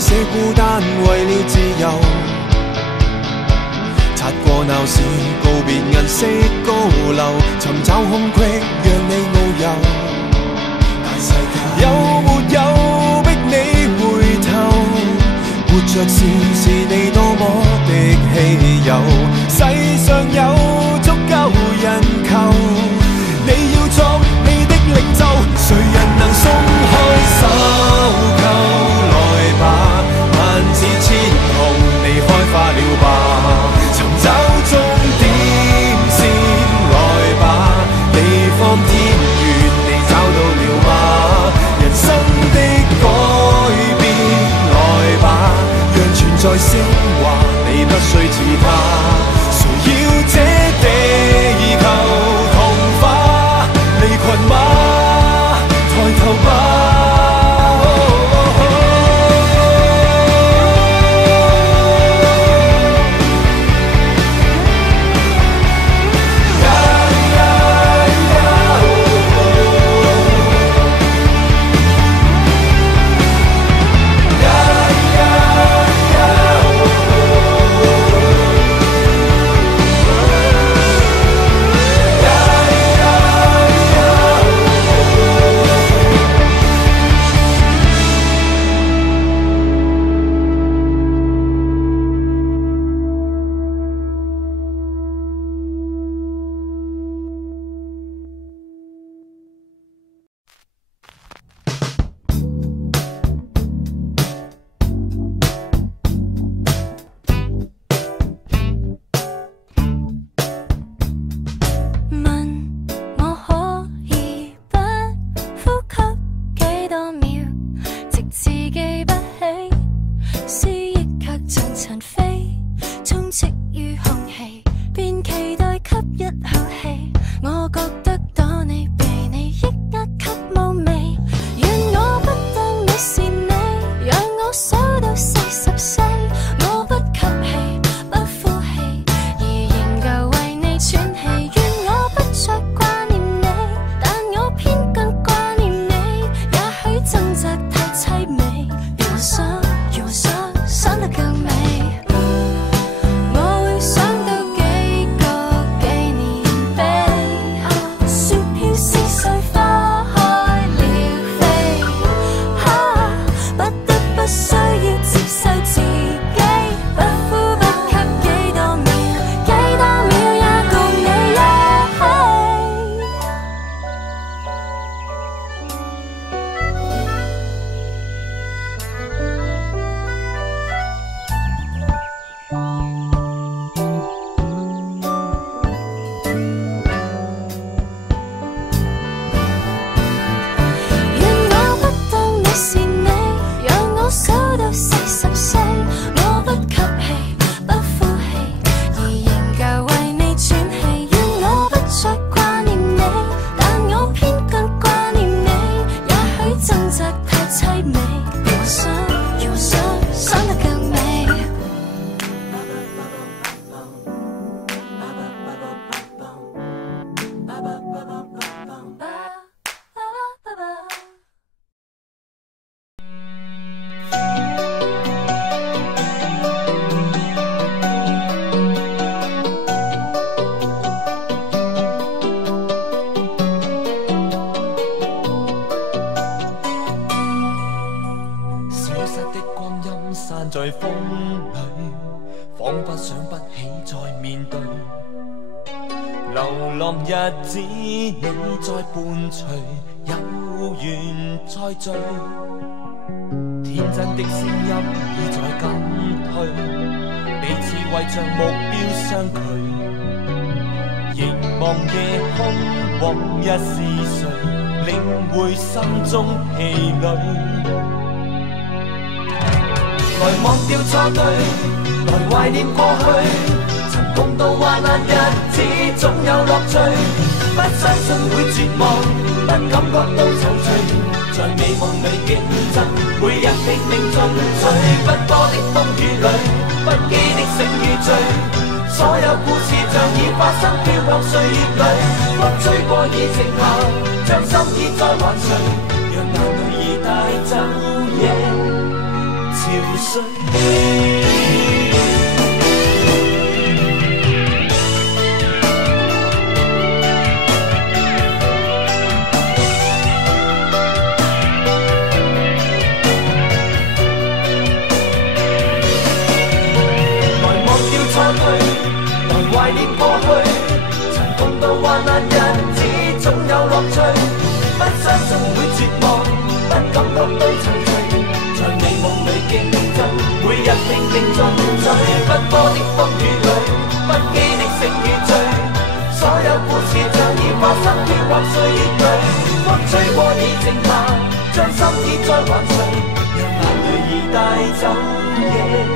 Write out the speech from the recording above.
些孤單，為了自由。擦過鬧市，告別銀色高樓，尋找空隙，讓你遨遊。大世界有沒有逼你回頭？活着是你多麼的稀有，世上有足夠人求，你要作你的領袖，誰人能鬆開手扣？來吧，萬紫千紅，你開花了吧？尋找終點線，來吧，地方天遠，你找到了嗎？人生的改變，來吧，讓存在升華，你不需似他。誰要這地球童話？離群馬，抬頭吧。天真的聲音已在減退，彼此為着目標相距，凝望夜空，往日是誰領會心中疲累？來忘掉錯對，來懷念過去，曾共度患難日子總有樂趣，不相信會絕望，不感覺到愁緒。在美夢裏競爭，每日拼命進取，不多的風雨裏，不羈的醒與醉，所有故事像已發生，飄泊歲月裏，風吹過已靜下，將心意再還誰，讓眼淚已帶走夜情。睡。來懷念過去，曾共度患難日子，總有樂趣。不相信會絕望，不感覺到躊躇，在美夢裏競爭，每日拼命進取。不波的風雨裏，不羈的醒與醉，所有故事像已發生飄泊歲月裏。風吹過已靜下，將心意再還誰，讓眼淚已帶走夜。